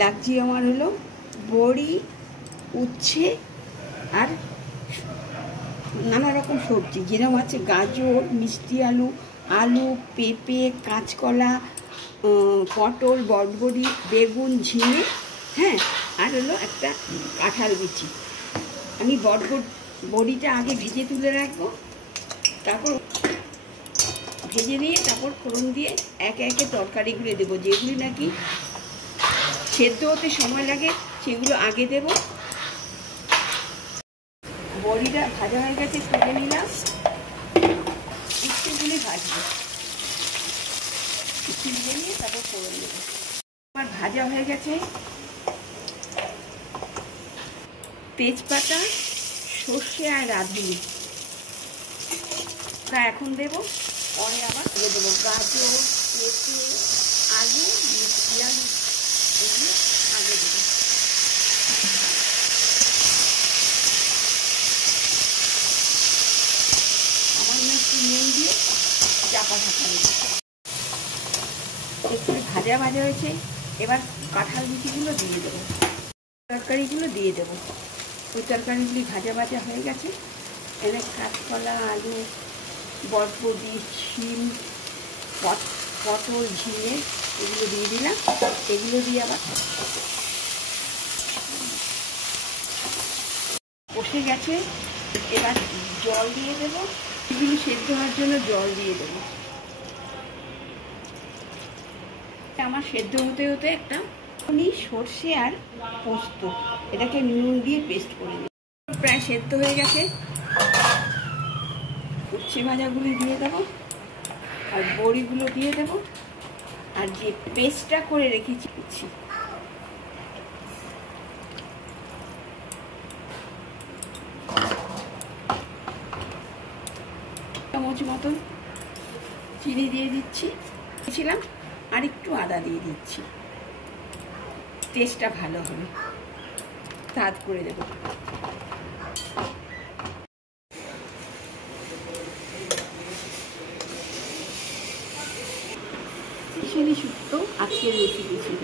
লাগছে আমার হলো বড়ি, উচ্ছে আর নানা রকম সবজি, যেরকম আছে গাজর, মিষ্টি আলু, আলু, পেঁপে, কাঁচকলা, পটল, বটবড়ি, বেগুন, ঝিঙে, হ্যাঁ, আর হলো একটা কাঁঠাল বিচি। আমি বড়িটা আগে ভেজে তুলে রাখবো, তারপর ভেজে নিয়ে তারপর ফোড়ন দিয়ে একে একে তরকারিগুলো দেবো, যেগুলি নাকি সেদ্ধ হতে সময় লাগে সেগুলো আগে দেব। বড়িটা ভাজা হয়ে গেছে, তুলে নিলাম, একটুগুলি ভাজবো, একটু দিয়ে নিয়ে তারপর ফোড়ন দেবো। আমার ভাজা হয়ে গেছে, তেজপাতা, সর্ষে আর রাঁধুনি এখন দেবো, পরে আবার দিয়ে দেবো গাজর, পেঁপে, আলু, মিষ্টি আলু, এগুলো আগে দেবো। আমার একটু নুন দিয়ে চাপা ঢাকা দেবো। একটু ভাজা ভাজা হয়েছে, এবার কাঁঠাল বিচিগুলো দিয়ে দেবো, তরকারিগুলো দিয়ে দেবো। ওই তরকারিগুলি ভাজা ভাজা হয়ে গেছে, এনে কাঁচকলা, আলু, বটবড়ি, শিম, পটল, ঝিঙে এগুলো দিয়ে দিলাম। এগুলো দিয়ে আবার কষে গেছে, এবার জল দিয়ে দেবো, এগুলো সেদ্ধ হওয়ার জন্য জল দিয়ে দেবো। আমার সেদ্ধ হতে হতে একটা সর্ষে আর পোস্ত এটাকে নুন দিয়ে পেস্ট করে দিই। প্রায় সেদ্ধ হয়ে গেছে, উচ্ছে ভাজাগুলো দিয়ে দেবো, আর বড়িগুলো দিয়ে দেবো, আর যে পেস্টটা করে রেখেছি চামচ মতন চিনি দিয়ে দিচ্ছি, দিয়েছিলাম, আর একটু আদা দিয়ে দিচ্ছি, টেস্টটা ভালো হবে, স্বাদ করে দেবো। শুক্তো আজকের রেসিপি ছিল।